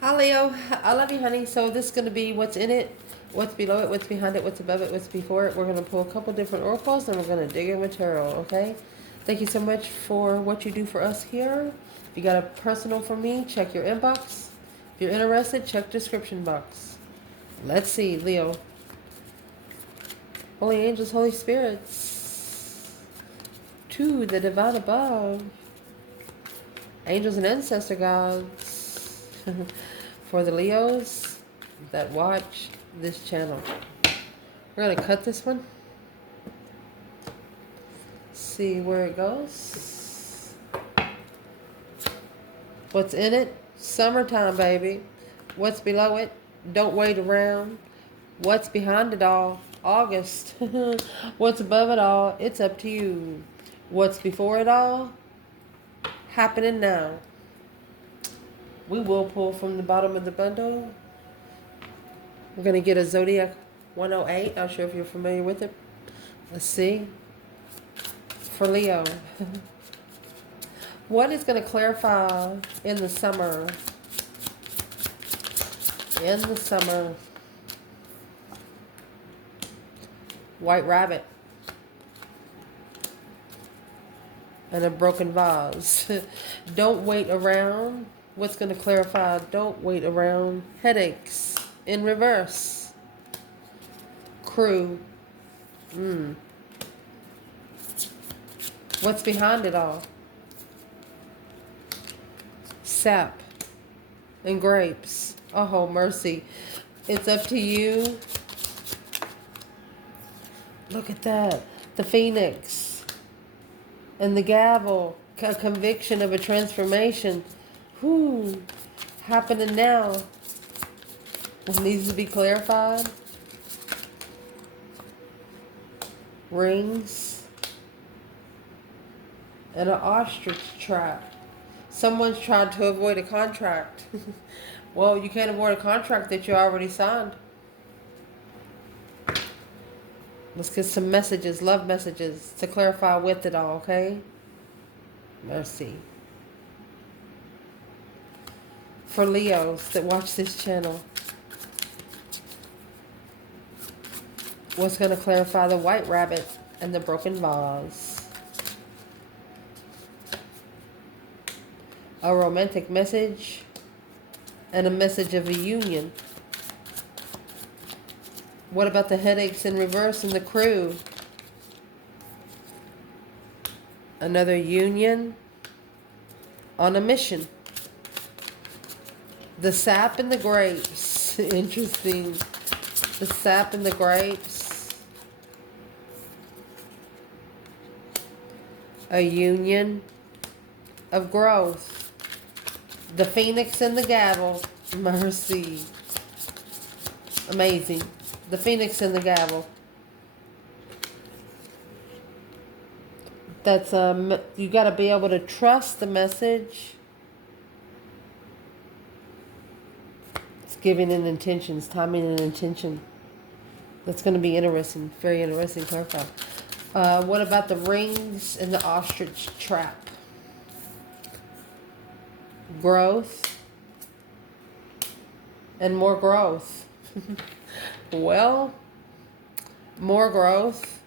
Hi Leo, I love you, honey. So this is going to be what's in it, what's below it, what's behind it, what's above it, what's before it. We're going to pull a couple different oracles and we're going to dig in with tarot, okay? Thank you so much for what you do for us here. If you got a personal for me, check your inbox. If you're interested, check description box. Let's see, Leo. Holy angels, holy spirits. To the divine above. Angels and ancestor gods. For the Leos that watch this channel. We're going to cut this one. See where it goes. What's in it? Summertime, baby. What's below it? Don't wait around. What's behind it all? August. What's above it all? It's up to you. What's before it all? Happening now. We will pull from the bottom of the bundle. We're going to get a Zodiac 108. Not sure if you're familiar with it. Let's see. For Leo. What is going to clarify in the summer? In the summer. White rabbit. And a broken vase. Don't wait around. What's going to clarify? Don't wait around. Headaches. In reverse. Crew. What's behind it all? Sap. And grapes. Oh, mercy. It's up to you. Look at that. The phoenix. And the gavel. A conviction of a transformation. Whew. Happening now. What needs to be clarified? Rings. And an ostrich trap. Someone's trying to avoid a contract. Well, you can't avoid a contract that you already signed. Let's get some messages, love messages, to clarify with it all, okay? Mercy. For Leos that watch this channel. What's going to clarify the white rabbit and the broken vase? A romantic message and a message of a union. What about the headaches in reverse and the crew? Another union on a mission. The sap and the grapes. Interesting. The sap and the grapes. A union of growth. The phoenix and the gavel. Mercy. Amazing. The phoenix and the gavel. That's you got to be able to trust the message. It's giving in intentions, timing and intention. That's going to be interesting. Very interesting. Clarify. What about the rings and the ostrich trap? Growth. And more growth. Well, more growth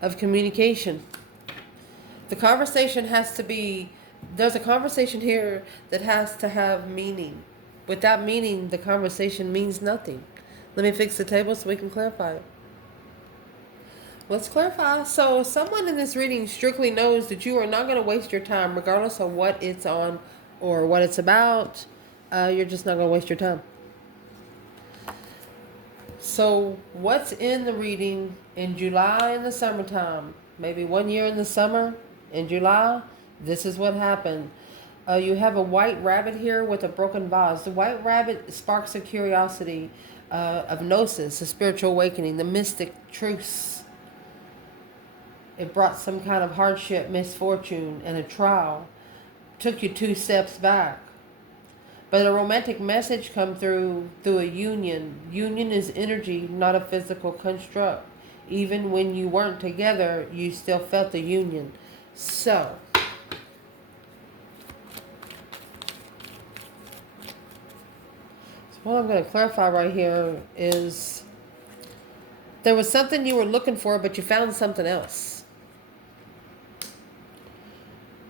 of communication. The conversation has to be, there's a conversation here that has to have meaning. Without meaning, the conversation means nothing. Let me fix the table so we can clarify it. Let's clarify. So someone in this reading strictly knows that you are not going to waste your time regardless of what it's on or what it's about. You're just not going to waste your time. So what's in the reading in July in the summertime? Maybe 1 year in the summer, in July, this is what happened. You have a white rabbit here with a broken vase. The white rabbit sparks a curiosity of gnosis, a spiritual awakening, the mystic truths. It brought some kind of hardship, misfortune, and a trial. Took you 2 steps back. But a romantic message come through a union. Union is energy, not a physical construct. Even when you weren't together, you still felt the union. So, What I'm going to clarify right here is there was something you were looking for, but you found something else.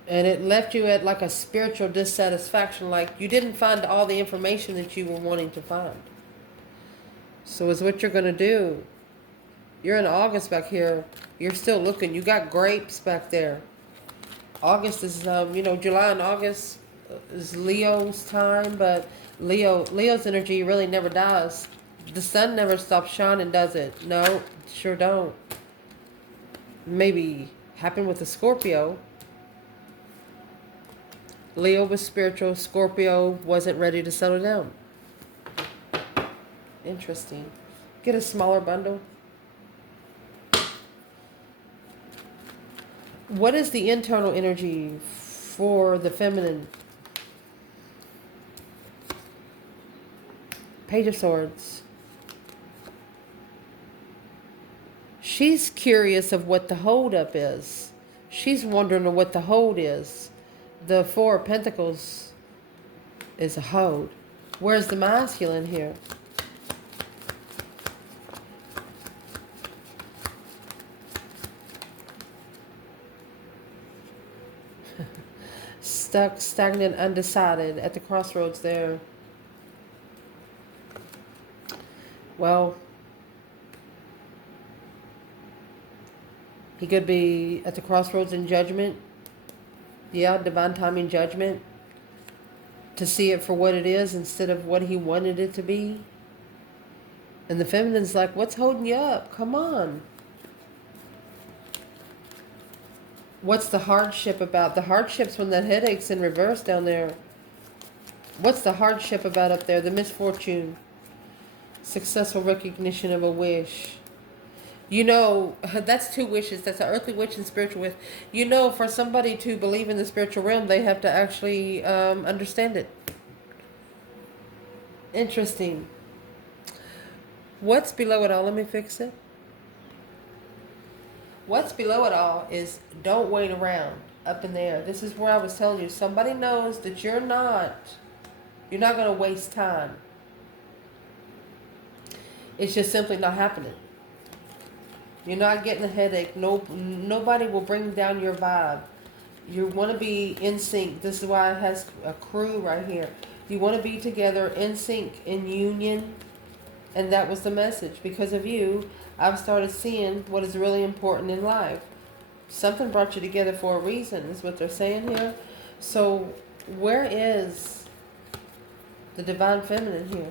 And it left you at like a spiritual dissatisfaction, like you didn't find all the information that you were wanting to find. So is what you're going to do. You're in August back here. You're still looking. You got grapes back there. August is, July and August is Leo's time, but Leo's energy really never dies. The sun never stops shining, does it? No, sure don't. Maybe happened with the Scorpio. Leo was spiritual. Scorpio wasn't ready to settle down. Interesting. Get a smaller bundle. What is the internal energy for the feminine? Page of Swords. She's curious of what the hold-up is. She's wondering what the hold is. The Four of Pentacles is a hold. Where's the masculine here? Stuck, stagnant, undecided at the crossroads there. Well, he could be at the crossroads in judgment. Yeah, divine timing judgment. To see it for what it is instead of what he wanted it to be. And the feminine's like, what's holding you up? Come on. What's the hardship about? The hardship's when that headache's in reverse down there. What's the hardship about up there? The misfortune. Successful recognition of a wish. That's two wishes. That's an earthly wish and spiritual wish. For somebody to believe in the spiritual realm, they have to actually understand it. Interesting. What's below it all? Let me fix it. What's below it all is don't wait around up in there. This is where I was telling you. Somebody knows that you're not going to waste time. It's just simply not happening. You're not getting a headache. Nobody will bring down your vibe. You want to be in sync. This is why it has a crew right here. You want to be together in sync, in union. And that was the message. Because of you, I've started seeing what is really important in life. Something brought you together for a reason, is what they're saying here. So where is the divine feminine here?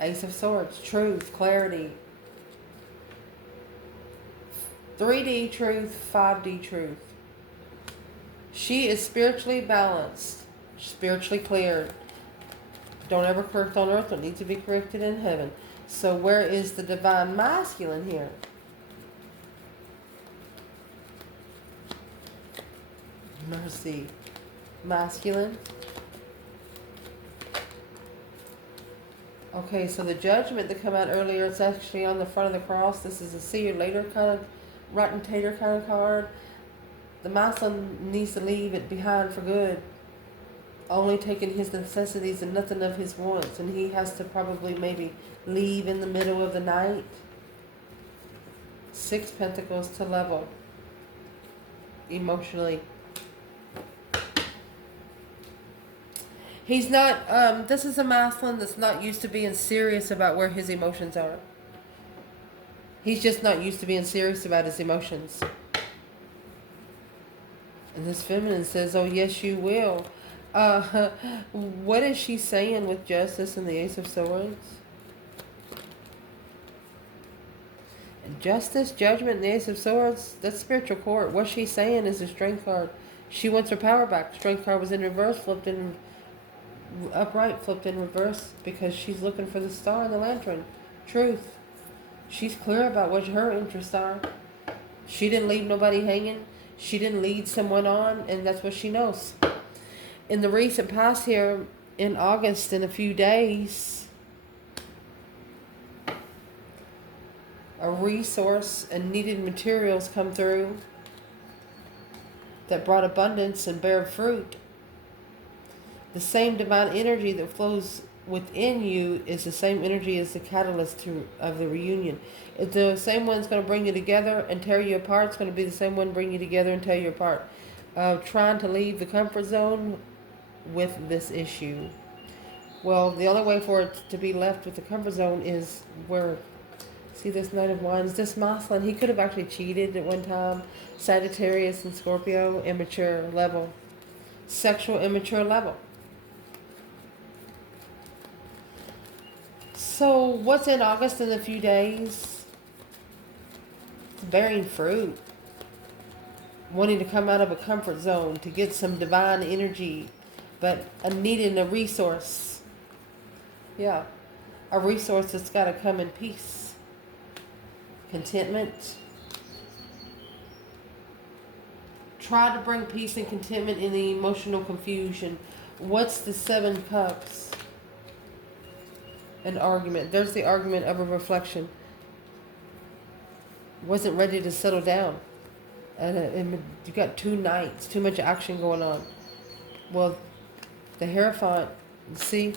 Ace of Swords, truth, clarity. 3D truth, 5D truth. She is spiritually balanced, spiritually cleared. Don't ever correct on earth what needs to be corrected in heaven. So where is the divine masculine here? Mercy. Masculine. Okay, so the judgment that came out earlier, it's actually on the front of the cross. This is a see you later kind of rotten tater kind of card. The masculine needs to leave it behind for good. Only taking his necessities and nothing of his wants. And he has to probably maybe leave in the middle of the night. 6 Pentacles to level. Emotionally. He's not, this is a masculine that's not used to being serious about where his emotions are. He's just not used to being serious about his emotions. And this feminine says, oh yes you will. What is she saying with Justice and the Ace of Swords? Justice, Judgment, and the Ace of Swords, that's spiritual court. What she's saying is the Strength card. She wants her power back. The Strength card was in reverse, flipped in upright, flipped in reverse, because she's looking for the star in the lantern. Truth. She's clear about what her interests are. She didn't leave nobody hanging. She didn't lead someone on, and that's what she knows. In the recent past here, in August, in a few days, a resource and needed materials come through that brought abundance and bare fruit. The same divine energy that flows within you is the same energy as the catalyst of the reunion. If the same one's going to bring you together and tear you apart, it's going to be the same one bring you together and tear you apart. Trying to leave the comfort zone with this issue. Well, the only way for it to be left with the comfort zone is where, see this Knight of Wands, this masculine, he could have actually cheated at one time. Sagittarius and Scorpio, immature level. Sexual immature level. So what's in August in a few days? It's bearing fruit. Wanting to come out of a comfort zone to get some divine energy, but needing a resource. Yeah, a resource that's got to come in peace. Contentment. Try to bring peace and contentment in the emotional confusion. What's the 7 cups? An argument. There's the argument of a reflection. Wasn't ready to settle down. And you got 2 nights, too much action going on. Well, the Hierophant, see,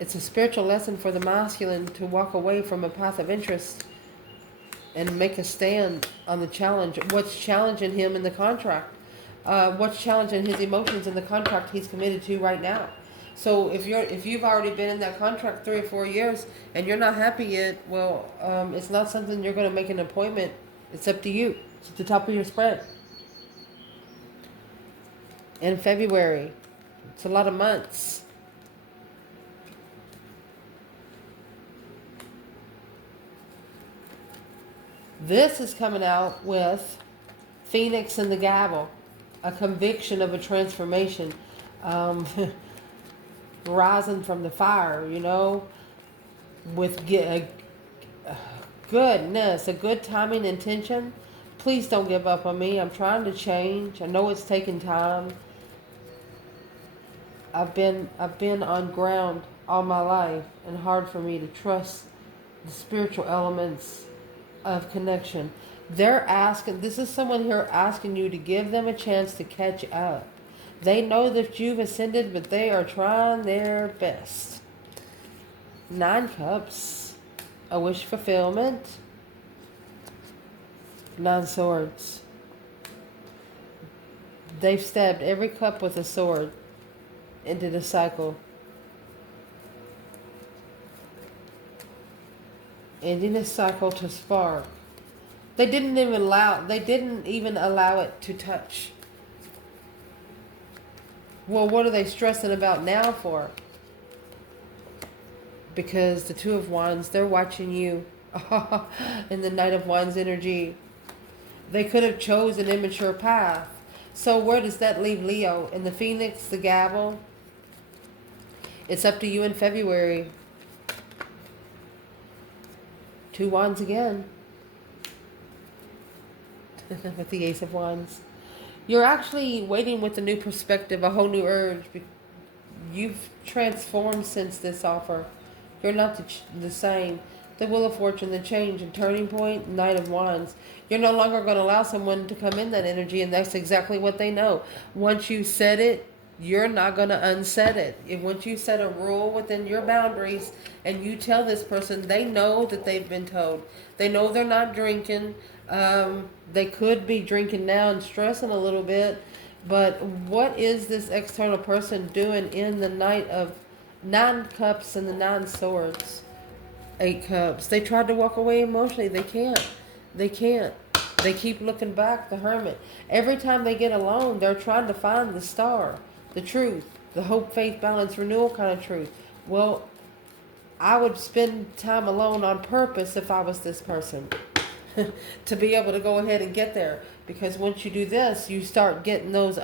it's a spiritual lesson for the masculine to walk away from a path of interest and make a stand on the challenge. What's challenging him in the contract? What's challenging his emotions in the contract he's committed to right now? So if you've already been in that contract 3 or 4 years and you're not happy yet, well, it's not something you're going to make an appointment. It's up to you. It's at the top of your spread. In February, it's a lot of months. This is coming out with Phoenix and the Gavel, a conviction of a transformation, rising from the fire, you know, with goodness, a good timing intention. Please don't give up on me. I'm trying to change. I know it's taking time. I've been on ground all my life, and hard for me to trust the spiritual elements of connection. They're asking, this is someone here asking you to give them a chance to catch up. They know that you've ascended, but they are trying their best. 9 cups, a wish fulfillment. 9 swords. They've stabbed every cup with a sword into the cycle. Ending a cycle to spark. They didn't even allow it to touch. Well, what are they stressing about now for? Because the 2 of Wands, they're watching you in the Knight of Wands energy. They could have chosen an immature path. So where does that leave Leo? In the Phoenix, the Gavel. It's up to you in February. 2 Wands again. With the Ace of Wands. You're actually waiting with a new perspective, a whole new urge. You've transformed since this offer. You're not the same. The Wheel of Fortune, the change and turning point, Knight of Wands. You're no longer going to allow someone to come in that energy, and that's exactly what they know. Once you set it, you're not going to unset it. Once you set a rule within your boundaries and you tell this person, they know that they've been told. They know they're not drinking. They could be drinking now and stressing a little bit. But what is this external person doing in the Knight of 9 Cups and the 9 Swords? 8 Cups. They tried to walk away emotionally. They can't. They can't. They keep looking back, the Hermit. Every time they get alone, they're trying to find the star, the truth, the hope, faith, balance, renewal kind of truth. Well, I would spend time alone on purpose if I was this person. To be able to go ahead and get there. Because once you do this, you start getting those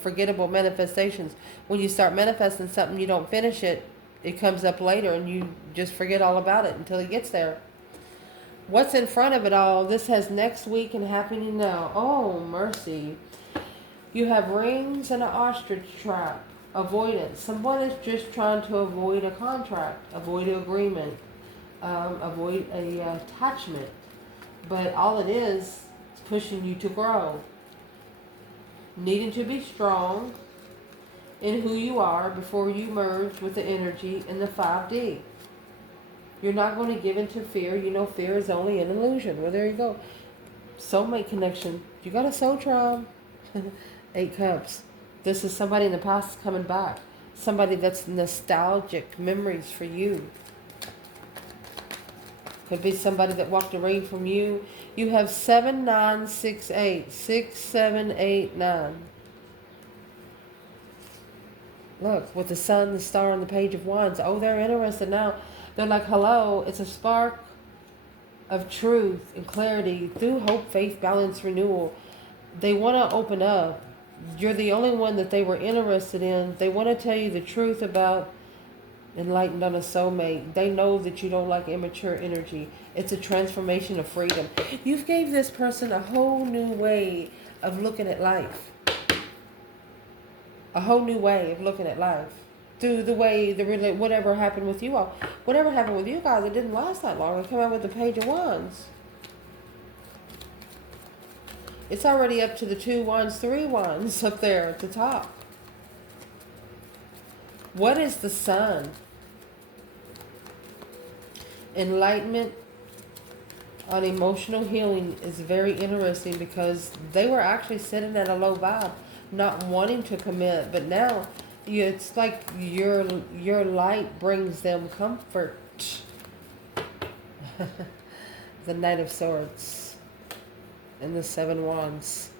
forgettable manifestations. When you start manifesting something, you don't finish it. It comes up later and you just forget all about it until it gets there. What's in front of it all? This has next week and happening now. Oh, mercy. You have rings and an ostrich trap. Avoidance. Someone is just trying to avoid a contract, avoid an agreement, avoid a attachment. But all it is pushing you to grow. Needing to be strong. in who you are before you merge with the energy in the 5D. You're not going to give into fear. You know fear is only an illusion. Well, there you go. Soulmate connection. You got a soul tribe. 8 cups. This is somebody in the past coming back. Somebody that's nostalgic memories for you. Could be somebody that walked away from you. You have 7, 9, 6, 8. 6, 7, 8, 9. Look, with the sun, the star, and the page of wands. Oh, they're interested now. They're like, hello, it's a spark of truth and clarity through hope, faith, balance, renewal. They want to open up. You're the only one that they were interested in. They want to tell you the truth about enlightened on a soulmate. They know that you don't like immature energy. It's a transformation of freedom. You've gave this person a whole new way of looking at life. A whole new way of looking at life. Through the way, whatever happened with you all. Whatever happened with you guys, it didn't last that long. It came out with the page of wands. It's already up to the 2 wands, 3 wands up there at the top. What is the sun? Enlightenment on emotional healing is very interesting because they were actually sitting at a low vibe, not wanting to commit, but now it's like your light brings them comfort. The Knight of Swords and the 7 wands.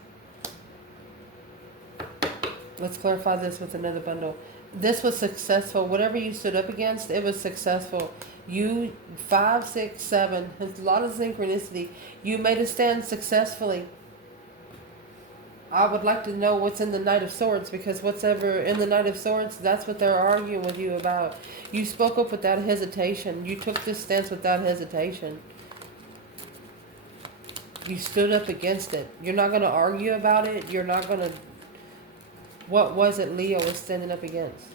Let's clarify this with another bundle. This was successful. Whatever you stood up against, it was successful. You, 5, 6, 7, there's a lot of synchronicity. You made a stand successfully. I would like to know what's in the Knight of Swords, because whatever in the Knight of Swords, that's what they're arguing with you about. You spoke up without hesitation. You took this stance without hesitation. You stood up against it. You're not going to argue about it. You're not going to... What was it Leo was standing up against?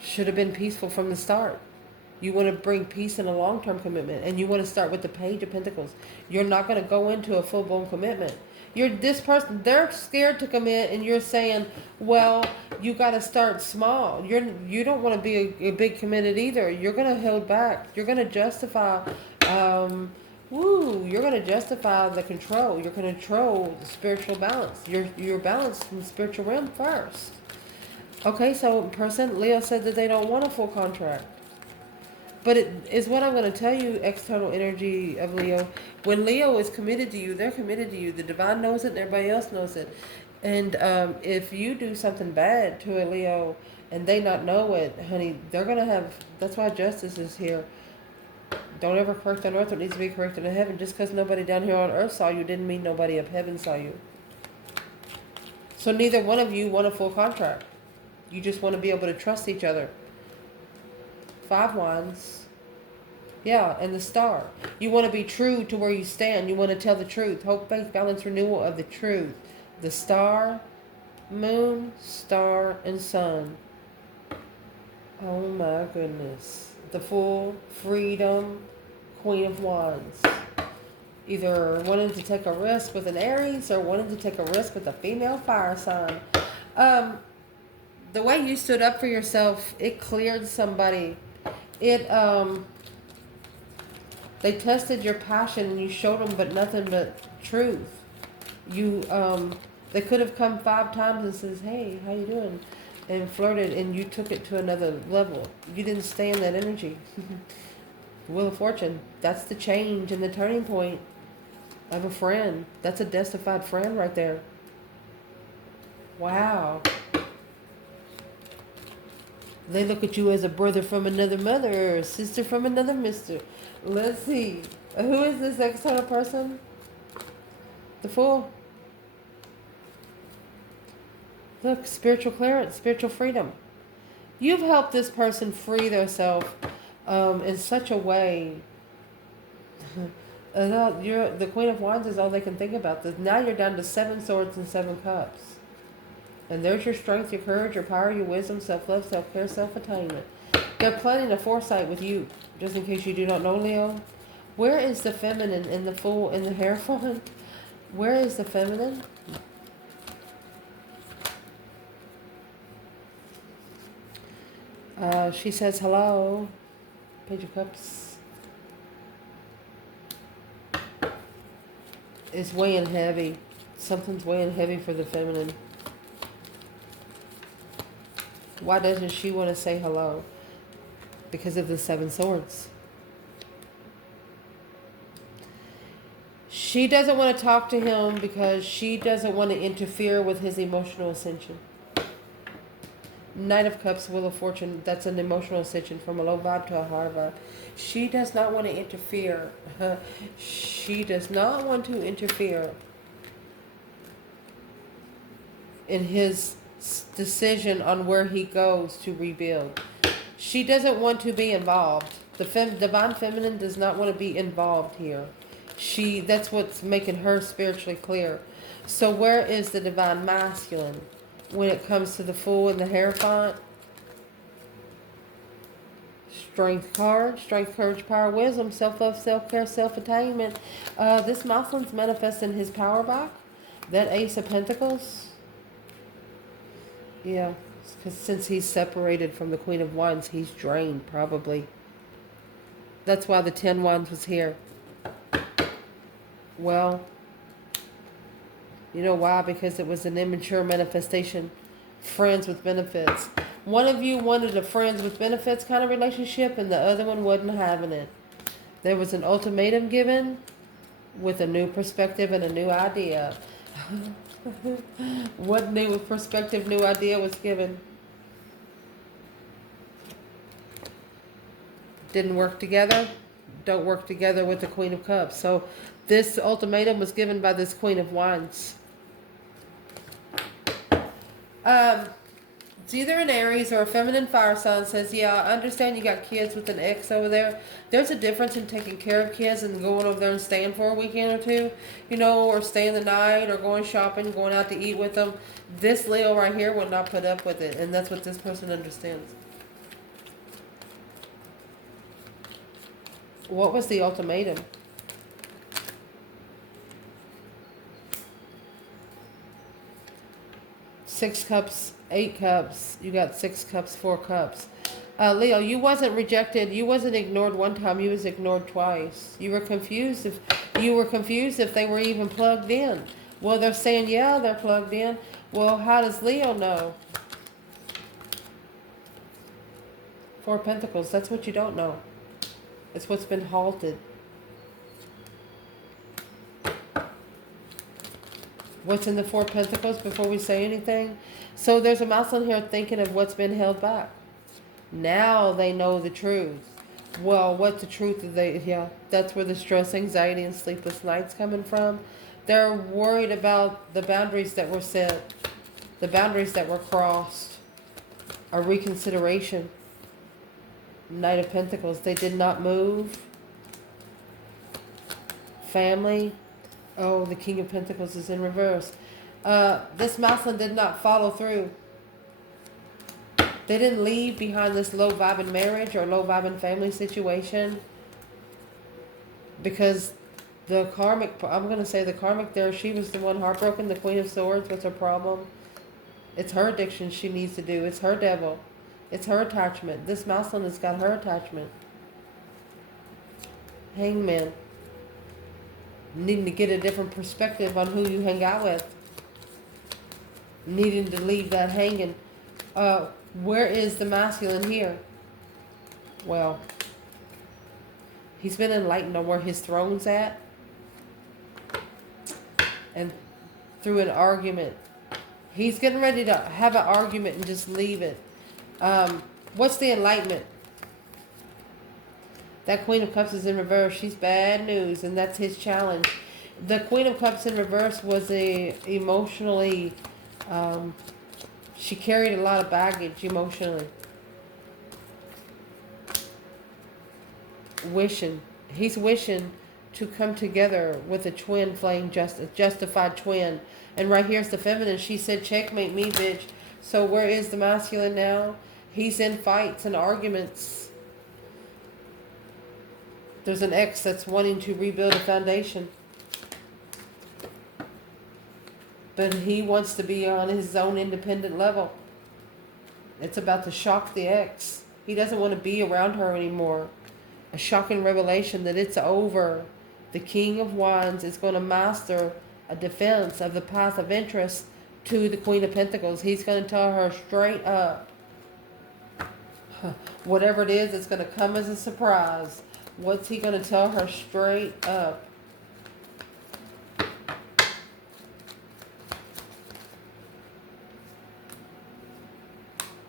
Should have been peaceful from the start. You want to bring peace in a long-term commitment, and you want to start with the Page of Pentacles. You're not going to go into a full-blown commitment. This person, they're scared to commit, and you're saying, well, you got to start small. You don't want to be a big committed either. You're going to hold back. You're going to justify, you're going to justify the control. You're going to control the spiritual balance. You're balanced in the spiritual realm first. Okay, so person, Leo said that they don't want a full contract. But it is what I'm going to tell you, external energy of Leo. When Leo is committed to you, they're committed to you. The divine knows it and everybody else knows it. And if you do something bad to a Leo and they not know it, honey, they're going to have... That's why justice is here. Don't ever correct on earth what needs to be corrected in heaven. Just because nobody down here on earth saw you didn't mean nobody up heaven saw you. So neither one of you want a full contract. You just want to be able to trust each other. 5 wands. Yeah, and the star. You want to be true to where you stand. You want to tell the truth. Hope, faith, balance, renewal of the truth. The star, moon, star, and sun. Oh my goodness. The full freedom, Queen of Wands. Either wanting to take a risk with an Aries or wanting to take a risk with a female fire sign. The way you stood up for yourself, it cleared somebody. They tested your passion and you showed them but nothing but truth. They could have come 5 times and says, hey, how you doing? And flirted, and you took it to another level. You didn't stay in that energy. Wheel of Fortune, that's the change and the turning point of a friend. That's a justified friend right there. Wow. They look at you as a brother from another mother, or a sister from another mister. Let's see. Who is this external person? The Fool. Look, spiritual clearance, spiritual freedom. You've helped this person free themselves in such a way. The Queen of Wands is all they can think about. Now you're down to 7 swords and 7 cups. And there's your strength, your courage, your power, your wisdom, self-love, self-care, self-attainment. They're planning a foresight with you, just in case you do not know, Leo. Where is the feminine in the Fool in the Hierophant? Where is the feminine? She says hello. Page of Cups is weighing heavy. Something's weighing heavy for the feminine. Why doesn't she want to say hello? Because of the Seven Swords. She doesn't want to talk to him because she doesn't want to interfere with his emotional ascension. Knight of Cups, Wheel of Fortune, that's an emotional ascension from a low vibe to a high vibe. She does not want to interfere. She does not want to interfere in his decision on where he goes to rebuild. She doesn't want to be involved. The divine feminine does not want to be involved here. That's what's making her spiritually clear. So where is the divine masculine when it comes to the Fool and the Hierophant? Strength card, strength, courage, power, wisdom, self-love, self-care, self-attainment. This masculine's manifesting his power back. That Ace of Pentacles. Yeah, because since he's separated from the Queen of Wands, he's drained probably. That's why the 10 Wands was here. Well, you know why? Because it was an immature manifestation. Friends with benefits. One of you wanted a friends with benefits kind of relationship, and the other one wasn't having it. There was an ultimatum given with a new perspective and a new idea. What new perspective, new idea was given? Didn't work together. Don't work together with the Queen of Cups. So this ultimatum was given by this Queen of Wands. It's either an Aries or a feminine fire sign says, yeah, I understand you got kids with an X over there. There's a difference in taking care of kids and going over there and staying for a weekend or two, or staying the night or going shopping, going out to eat with them. This Leo right here will not put up with it, and that's what this person understands. What was the ultimatum? Six Cups, 8 Cups. You got 6 Cups, 4 Cups. Leo, you wasn't rejected. You wasn't ignored one time. You was ignored twice. You were confused if they were even plugged in. Well, they're saying, yeah, they're plugged in. Well, how does Leo know? 4 Pentacles. That's what you don't know. It's what's been halted. What's in the 4 Pentacles before we say anything? So there's a masculine here thinking of what's been held back. Now they know the truth. Well, what's the truth? That's where the stress, anxiety, and sleepless nights coming from. They're worried about the boundaries that were set, the boundaries that were crossed, a reconsideration. Knight of Pentacles. They did not move. Family. Oh, the King of Pentacles is in reverse. This masculine did not follow through. They didn't leave behind this low vibing marriage or low vibing family situation. Because the karmic, I'm going to say the karmic there, she was the one heartbroken, the Queen of Swords. What's her problem? It's her addiction she needs to do. It's her devil. It's her attachment. This masculine has got her attachment. Hangman. Needing to get a different perspective on who you hang out with. Needing to leave that hanging. Where is the masculine here? Well, he's been enlightened on where his throne's at. And through an argument. He's getting ready to have an argument and just leave it. What's the enlightenment? That Queen of Cups is in reverse. She's bad news, and that's his challenge. The Queen of Cups in reverse was emotionally, she carried a lot of baggage emotionally. He's wishing to come together with a twin flame, a justified twin. And right here's the feminine. She said, checkmate me, bitch. So where is the masculine now? He's in fights and arguments. There's an ex that's wanting to rebuild a foundation. But he wants to be on his own independent level. It's about to shock the ex. He doesn't want to be around her anymore. A shocking revelation that it's over. The King of Wands is going to master a defense of the path of interest to the Queen of Pentacles. He's going to tell her straight up. Whatever it is, it's going to come as a surprise. What's he going to tell her straight up?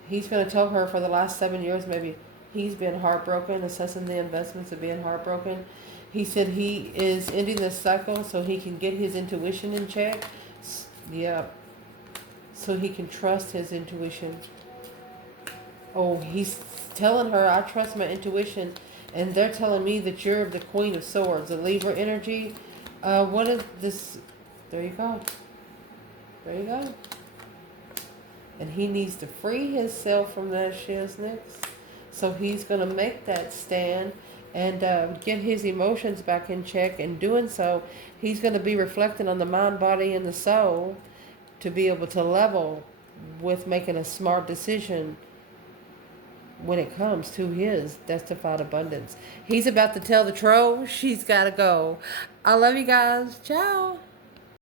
He's going to tell her for the last 7 years, maybe, he's been heartbroken, assessing the investments of being heartbroken. He said he is ending this cycle so he can get his intuition in check. Yeah. So he can trust his intuition. Oh, he's telling her, I trust my intuition. And they're telling me that you're the Queen of Swords, the Libra energy. What is this? There you go. There you go. And he needs to free himself from that shiznix. So he's going to make that stand and get his emotions back in check. And doing so, he's going to be reflecting on the mind, body, and the soul to be able to level with making a smart decision when it comes to his testified abundance. He's about to tell the troll she's got to go. I love you guys. Ciao.